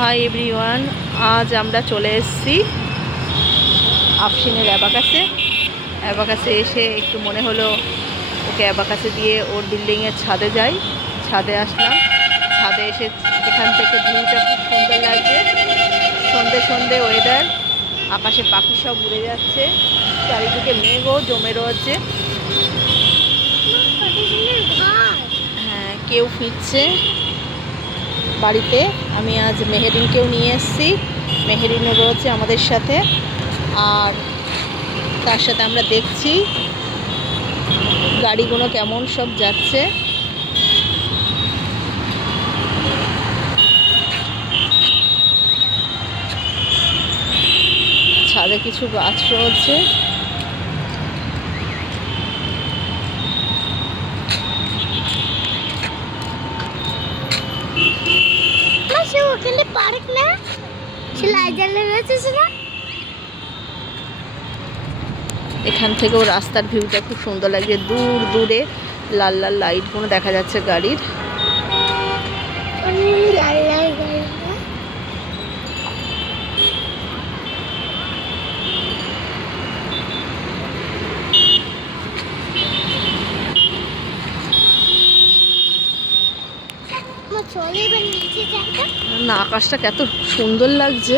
Hi everyone, আজ আমরা চলে এসেছি আফশিনের অ্যাবাকাসে এসে একটু মনে হলো ওকে অ্যাবাকাসে দিয়ে ওর বিল্ডিংয়ের ছাদে যাই। ছাদে আসলাম, ছাদে এসে এখান থেকে ভিউটা খুব সুন্দর লাগছে। সন্ধে সন্ধে ওয়েদার, আকাশে পাখি সব উড়ে যাচ্ছে, চারিদিকে মেঘও জমে রয়েছে। হ্যাঁ, কেউ ফিরছে বাড়িতে। আমি আজ মেহেরিনকেও নিয়ে এসেছি, মেহেরিনও রয়েছে আমাদের সাথে। আর তার সাথে আমরা দেখছি গাড়িগুলো কেমন সব যাচ্ছে। ছাদে কিছু গাছ রয়েছে। এখান থেকেও রাস্তার ভিউটা খুব সুন্দর লাগছে। দূর দূরে লাল লাল লাইটগুলো দেখা যাচ্ছে গাড়ির। না, আকাশটা কত সুন্দর লাগছে।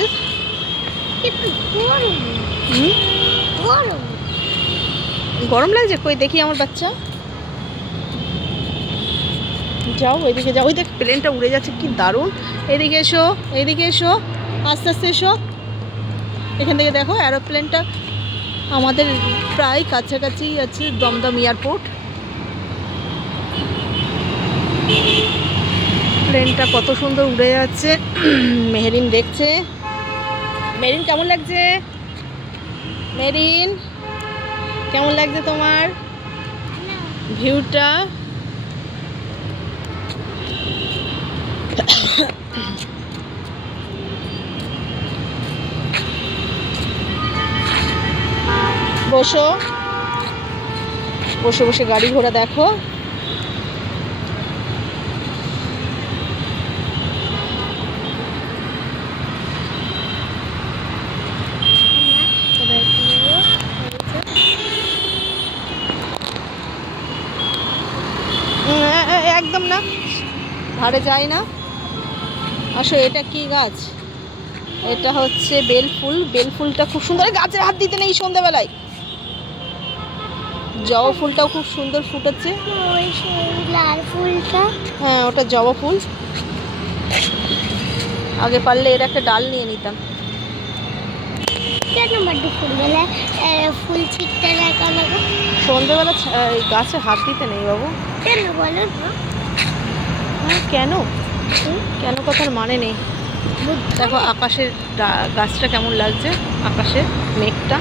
গরম লাগছে? কই দেখি আমার বাচ্চা। যাও ওইদিকে যাও, ওই দেখ প্লেনটা উড়ে যাচ্ছে, কি দারুণ। এদিকে এসো, এইদিকে এসো, আস্তে আস্তে এসো। এখান থেকে দেখো এরোপ্লেনটা আমাদের প্রায় কাছাকাছি আছে, দমদম এয়ারপোর্ট। প্লেনটা কত সুন্দর উড়ে যাচ্ছে। মেহেরিন দেখছে। মেহেরিন কেমন লাগছে? মেহেরিন কেমন লাগছে তোমার ভিউটা? বসো, বসে বসে গাড়ি ঘোড়া দেখো। একদম না, ধারে যায় না। আসো, এটা কি গাছ? এটা হচ্ছে বেলফুল। বেলফুলটা খুব সুন্দর। গাছে হাত দিতে নেই সন্ধ্যাবেলায়। জবা ফুলটাও খুব সুন্দর ফুটেছে। হ্যাঁ, ওটা জবা ফুল। আগে পারলে এর একটা ডাল নিয়ে নিতাম। সন্ধ্যাবেলা গাছে হাত দিতে নেই বাবু। কেন কেন কথার মানে নেই। দেখো আকাশের গাছটা কেমন লাগছে, আকাশে মেঘটা।